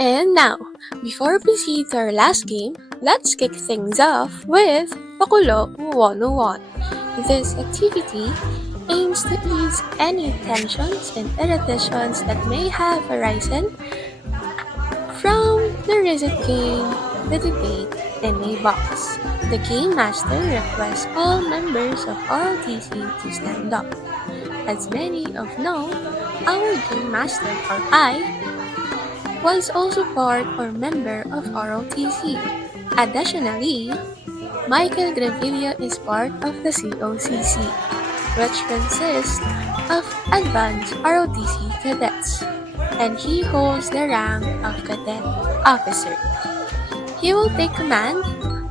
And now, before we proceed to our last game, let's kick things off with Pakulo 101. This activity aims to ease any tensions and irritations that may have arisen from the recent game, the debate in a box. The Game Master requests all members of ROTC to stand up. As many of know, our Game Master or I was also part or member of ROTC. Additionally, Michael Gravilla is part of the COCC, which consists of advanced ROTC cadets, and he holds the rank of cadet officer. He will take command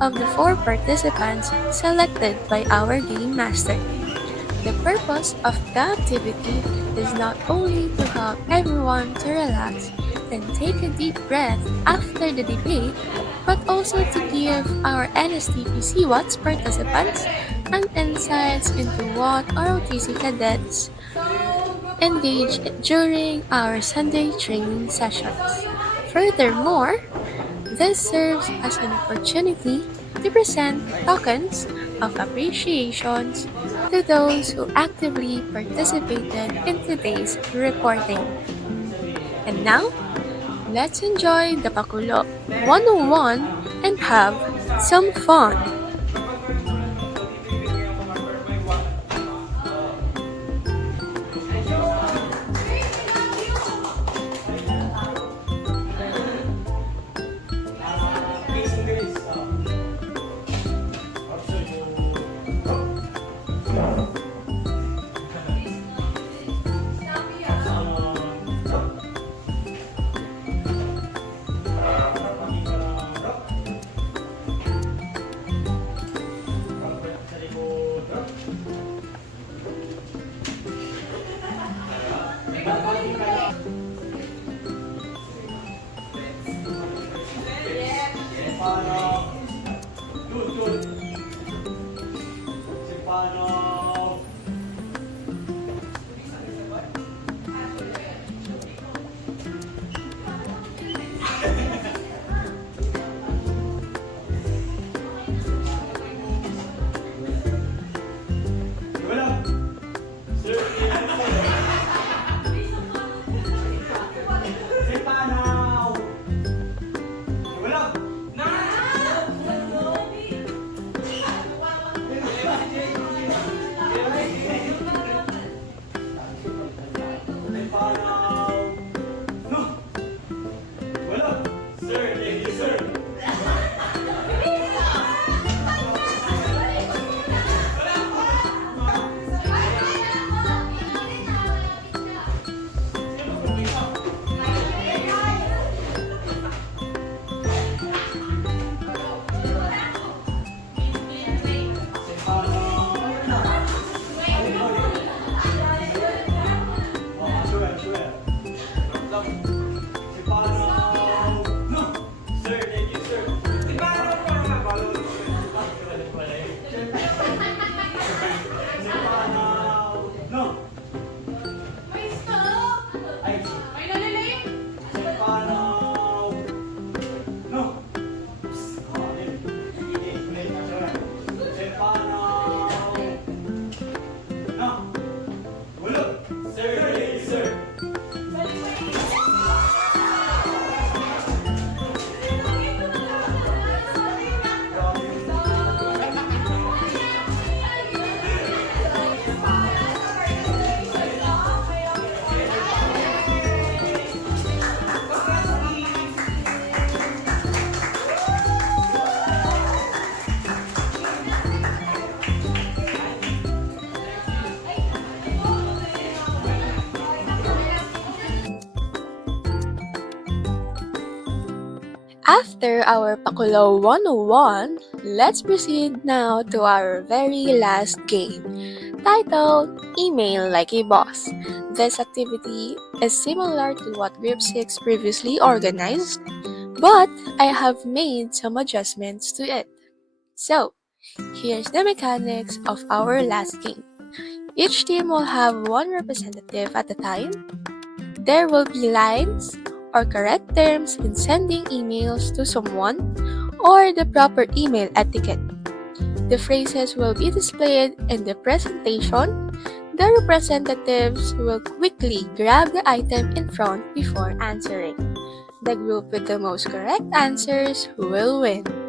of the 4 participants selected by our Game Master. The purpose of the activity is not only to help everyone to relax and take a deep breath after the debate, but also to give our NSTP CWATS participants an insights into what ROTC cadets engage during our Sunday training sessions. Furthermore, this serves as an opportunity to present tokens of appreciations to those who actively participated in today's reporting. And now, let's enjoy the Pakulo 101 and have some fun! After our Pakulo 101, let's proceed now to our very last game, titled Email Like a Boss. This activity is similar to what Group 6 previously organized, but I have made some adjustments to it. So, here's the mechanics of our last game. Each team will have one representative at a time. There will be lines or correct terms in sending emails to someone, or the proper email etiquette. The phrases will be displayed in the presentation. The representatives will quickly grab the item in front before answering. The group with the most correct answers will win.